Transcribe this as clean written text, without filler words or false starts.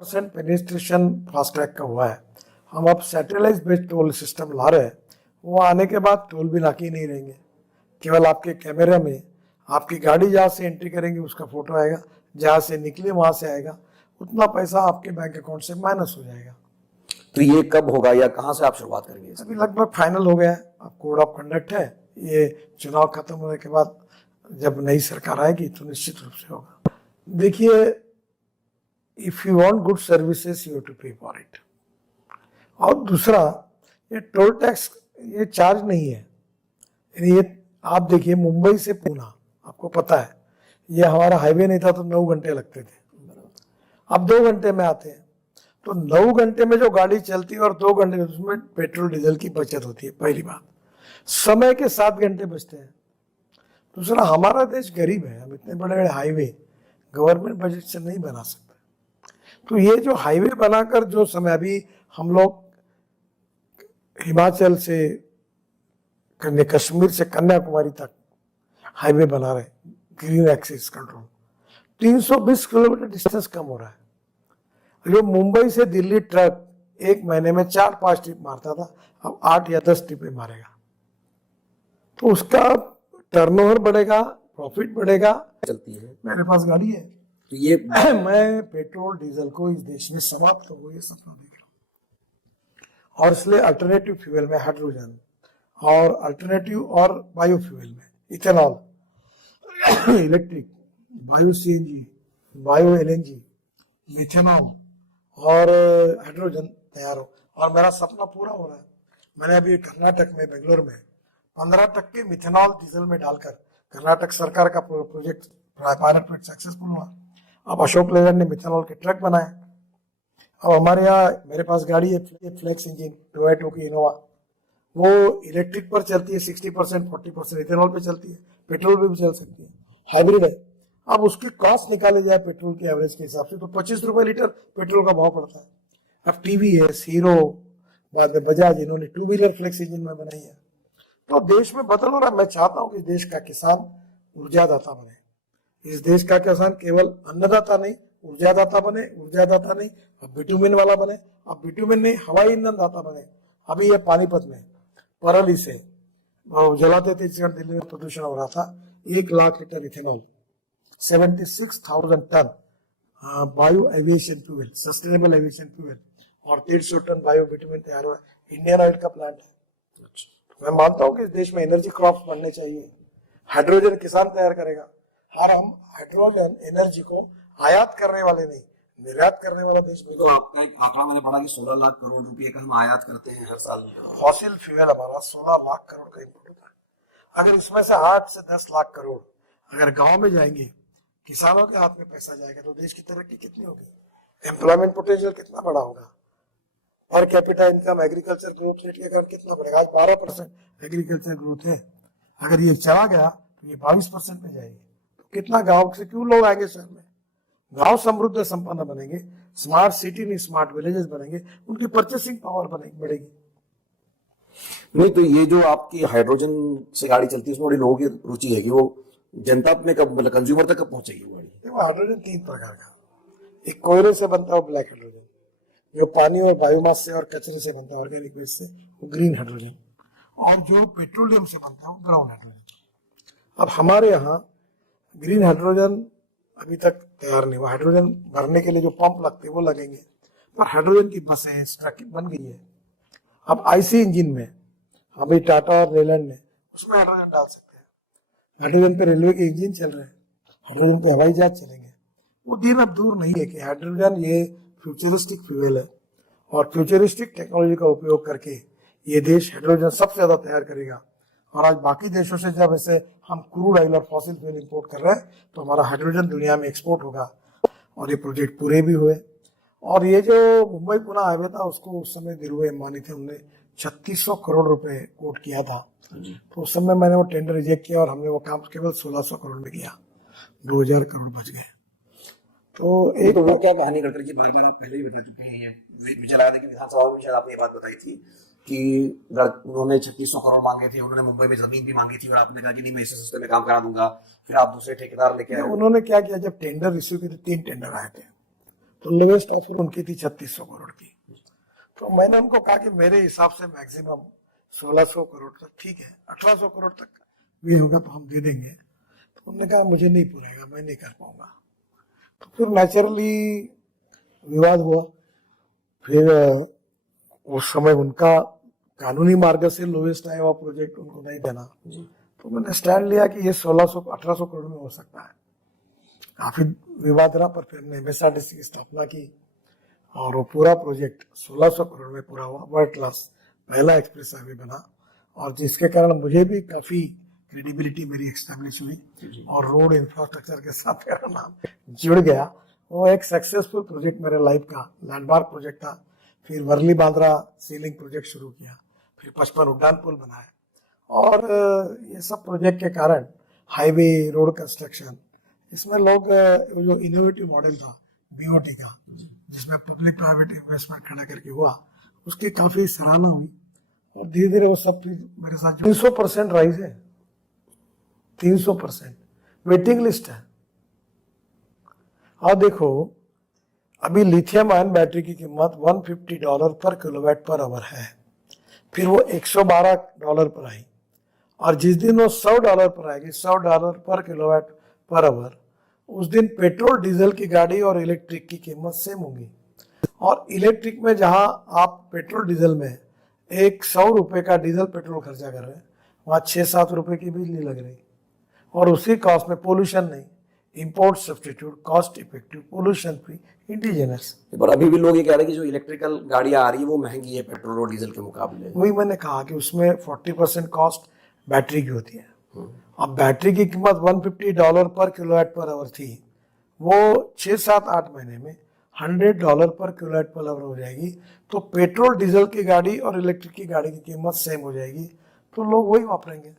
% Penetration FASTag का हुआ है। हम अब सैटेलाइट बेस्ड टोल सिस्टम ला रहे हैं। वो आने के बाद टोल भी नाके नहीं रहेंगे, केवल आपके कैमरे में आपकी गाड़ी जहाँ से एंट्री करेंगे उसका फोटो आएगा, जहाँ से निकले वहां से आएगा, उतना पैसा आपके बैंक अकाउंट से माइनस हो जाएगा। तो ये कब होगा या कहाँ से आप शुरुआत करेंगे? अभी लगभग फाइनल हो गया है, अब कोड ऑफ कंडक्ट है। ये चुनाव खत्म होने के बाद जब नई सरकार आएगी तो निश्चित रूप से होगा। देखिए, if you want good services you have to pay for it. और दूसरा, ये टोल टैक्स ये चार्ज नहीं है। ये आप देखिए, मुंबई से पूना, आपको पता है ये हमारा हाईवे नहीं था तो 9 घंटे लगते थे, अब 2 घंटे में आते हैं। तो 9 घंटे में जो गाड़ी चलती है और 2 घंटे में उसमें पेट्रोल डीजल की बचत होती है। पहली बात, समय के 7 घंटे बचते हैं। दूसरा, हमारा देश गरीब है, हम इतने बड़े बड़े हाईवे गवर्नमेंट बजट से नहीं बना सकते। तो ये जो हाईवे बनाकर जो समय, अभी हम लोग हिमाचल से कश्मीर से कन्याकुमारी तक हाईवे बना रहे, green access control, 320 kilometre distance कम हो रहा है। जो मुंबई से दिल्ली ट्रक एक महीने में 4-5 ट्रिप मारता था, अब 8 या 10 ट्रिपें मारेगा। तो उसका टर्नओवर बढ़ेगा, प्रॉफिट बढ़ेगा। चलती है, मेरे पास गाड़ी है, तो ये मैं पेट्रोल डीजल को इस देश में समाप्त हो, ये सपना देख रहा हूँ। और इसलिए अल्टरनेटिव फ्यूल में हाइड्रोजन और अल्टरनेटिव और बायो फ्यूल में ethanol, electric, bio CNG, bio LNG, methanol और हाइड्रोजन तैयार हो। और मेरा सपना पूरा हो रहा है। मैंने अभी कर्नाटक में, बेंगलोर में 15% मिथेनॉल डीजल में डालकर, कर्नाटक सरकार का प्रोजेक्ट पायलट प्रोजेक्ट सक्सेसफुल हुआ। अब अशोक लेलैंड ने मिथेनॉल के ट्रक बनाए। अब हमारे यहाँ, मेरे पास गाड़ी है फ्लेक्स इंजन, टोयोटा की इनोवा, वो इलेक्ट्रिक पर चलती है 60%, 40% इथेनॉल पे चलती है, पेट्रोल पे भी चल सकती है, हाइब्रिड है। अब उसकी कॉस्ट निकाले जाए पेट्रोल के एवरेज के हिसाब से तो 25 रुपए लीटर पेट्रोल का भाव पड़ता है। अब टीवीएस, हीरो, बाद में बजाज, इन्होंने 2 व्हीलर फ्लेक्स इंजन में बनाई है। तो देश में बदल हो रहा है। मैं चाहता हूँ कि देश का किसान ऊर्जादाता बने। इस देश का किसान केवल अन्नदाता नहीं, ऊर्जादाता बने। ऊर्जादाता नहीं, अब बिटुमिन वाला बने। अब बिटुमिन नहीं, हवाई ईंधन दाता बने। अभी ये पानीपत में परली से जलाते थे, दिल्ली में प्रदूषण हो रहा था। 1 lakh litre ethanol, 76,000 tonne bio aviation fuel, sustainable aviation fuel और 150 टन बायो बिटुमिन तैयार हुआ। इंडियन ऑयल का प्लांट है। मैं मानता हूं कि इस देश में एनर्जी क्रॉप्स बनने चाहिए। हाइड्रोजन किसान तैयार करेगा। और हम हाइड्रोजन एनर्जी को आयात करने वाले नहीं, निर्यात करने वाला देश। तो आपका एक आंकड़ा मैंने पढ़ा कि 16 लाख करोड़ रुपए का हम आयात करते हैं हर साल। फॉसिल फ्यूल हमारा 16 लाख करोड़ का इनपुट होता है। अगर इसमें से 8 से 10 लाख करोड़ अगर गांव में जाएंगे, किसानों के हाथ में पैसा जाएगा, तो देश की तरक्की कितनी होगी, एम्प्लॉयमेंट पोटेंशियल कितना बड़ा होगा, per capita income, agriculture growth rate लेकर कितना बढ़ेगा। आज 12% एग्रीकल्चर ग्रोथ है, अगर ये चला गया तो ये 22% में जाएगी। तो कितना गांव से क्यों लोग आएंगे शहर में। गांव समृद्ध संपन्न बनेंगे, स्मार्ट सिटी नहीं स्मार्ट विलेजेस बनेंगे, उनकी परचेसिंग पावर बढ़ेगी। नहीं, तो ये जो आपकी हाइड्रोजन से गाड़ी चलती है उसमें बड़ी लोगों की रुचि है कि वो जनता में कब, मतलब कंज्यूमर तक कब पहुंचेगी वो गाड़ी? देखो, हाइड्रोजन 3 प्रकार का, एक कोयले से बनता है ब्लैक हाइड्रोजन, जो पानी और बायोमास से और कचरे से बनता है ऑर्गेनिक वेस्ट से, वो ग्रीन हाइड्रोजन, और जो पेट्रोलियम से बनता है वो ब्राउन हाइड्रोजन। अब हमारे यहाँ ग्रीन हाइड्रोजन अभी तक तैयार नहीं हुआ। हाइड्रोजन भरने के लिए जो पंप लगते हैं वो लगेंगे, पर हाइड्रोजन की बसें ट्रक बन गई है। अब आईसी इंजन में अभी टाटा और लेलैंड ने उसमें हाइड्रोजन डाल सकते हैं। हाइड्रोजन पे रेलवे के इंजन चल रहे हैं, हाइड्रोजन पे हवाई जहाज चलेंगे। वो दिन अब दूर नहीं है कि हाइड्रोजन ये फ्यूचरिस्टिक फ्यूल है, और फ्यूचरिस्टिक टेक्नोलॉजी का उपयोग करके ये देश हाइड्रोजन सबसे ज्यादा तैयार करेगा। और आज बाकी देशों से जब ऐसे हम क्रूड ऑयल और फॉसिल फ्यूल इंपोर्ट कर रहे हैं, तो हमारा हाइड्रोजन दुनिया में एक्सपोर्ट होगा। और ये प्रोजेक्ट पूरे भी हुए। और ये जो मुंबई पुणे हाईवे था, उसको उस समय धीरूभाई अंबानी थे, उन्होंने 3600 करोड़ रुपए कोट किया था। तो उस समय मैंने वो टेंडर रिजेक्ट किया और हमने वो काम केवल 1600 करोड़ में किया, 2000 करोड़ बच गए। तो एक तो वो क्या कहानी करते कि बार बार आप पहले ही बता चुके हैं, विजय राघव की विधानसभा में शायद आपने ये बात बताई थी कि उन्होंने 3600 करोड़ मांगे थे, उन्होंने मुंबई में जमीन भी मांगी थी और आपने कहा कि नहीं मैं इस सस्ते में काम करा दूंगा, फिर आप दूसरे ठेकेदार लेके आए। उन्होंने क्या किया, जब टेंडर रिसीव किए थे, 3 टेंडर आए थे, तो लोवेस्ट ऑफर उनकी थी 3600 करोड़ की। तो मैंने उनको कहा कि मेरे हिसाब से मैक्सिमम 1600 करोड़ तक ठीक है, 1800 करोड़ तक भी होगा तो हम दे देंगे। तो उन्होंने कहा मुझे नहीं पुराएगा, मैं नहीं कर पाऊंगा। तो फिर नेचुरली विवाद हुआ। फिर उस समय उनका कानूनी मार्ग से लोवेस्ट आया हुआ प्रोजेक्ट उनको नहीं देना। तो मैंने स्टैंड लिया कि ये 1800 करोड़ में हो सकता है। काफी विवाद रहा, पर फिर हमने MSRDC की स्थापना की और वो पूरा प्रोजेक्ट 1600 करोड़ में पूरा हुआ। वर्ल्ड क्लास पहला एक्सप्रेस हाईवे बना, और जिसके कारण मुझे भी काफी क्रेडिबिलिटी मेरी एस्टैब्लिश हुई और रोड इंफ्रास्ट्रक्चर के साथ मेरा नाम जुड़ गया। वो एक सक्सेसफुल प्रोजेक्ट मेरे लाइफ का लैंडमार्क प्रोजेक्ट था। फिर वर्ली बांद्रा सीलिंग प्रोजेक्ट शुरू किया, फिर 55 उड्डान पुल बनाए, और ये सब प्रोजेक्ट के कारण हाईवे रोड कंस्ट्रक्शन, इसमें लोग जो इनोवेटिव मॉडल था BOT का, जिसमें पब्लिक प्राइवेट इन्वेस्टमेंट खड़ा करके हुआ, उसकी काफी सराहना हुई। और धीरे धीरे वो सब फिर मेरे साथ 300% राइज है, 300% वेटिंग लिस्ट है। और देखो अभी लिथियम आयन बैटरी की कीमत $150 पर किलोवाट पर आवर है, फिर वो $112 पर आई, और जिस दिन वो $100 पर आएगी, $100 पर किलोवाट पर आवर, उस दिन पेट्रोल डीजल की गाड़ी और इलेक्ट्रिक की कीमत सेम होगी। और इलेक्ट्रिक में जहां आप पेट्रोल डीजल में एक ₹100 का डीजल पेट्रोल खर्चा कर रहे हैं, वहां 6-7 रुपए की बिजली लग रही, और उसी कॉस्ट में पोल्यूशन नहीं, import substitute, cost effective, pollution free, indigenous. पर अभी भी लोग ये कह रहे हैं कि जो इलेक्ट्रिकल गाड़ियां आ रही है वो महंगी है पेट्रोल और डीजल के मुकाबले। वही मैंने कहा कि उसमें 40% कॉस्ट बैटरी की होती है। अब बैटरी की कीमत $150 पर किलोवाट पर आवर थी, वो 6-7-8 महीने में $100 पर किलोवाट पर आवर हो जाएगी। तो पेट्रोल डीजल की गाड़ी और इलेक्ट्रिक की गाड़ी की कीमत सेम हो जाएगी, तो लोग वही वापरेंगे।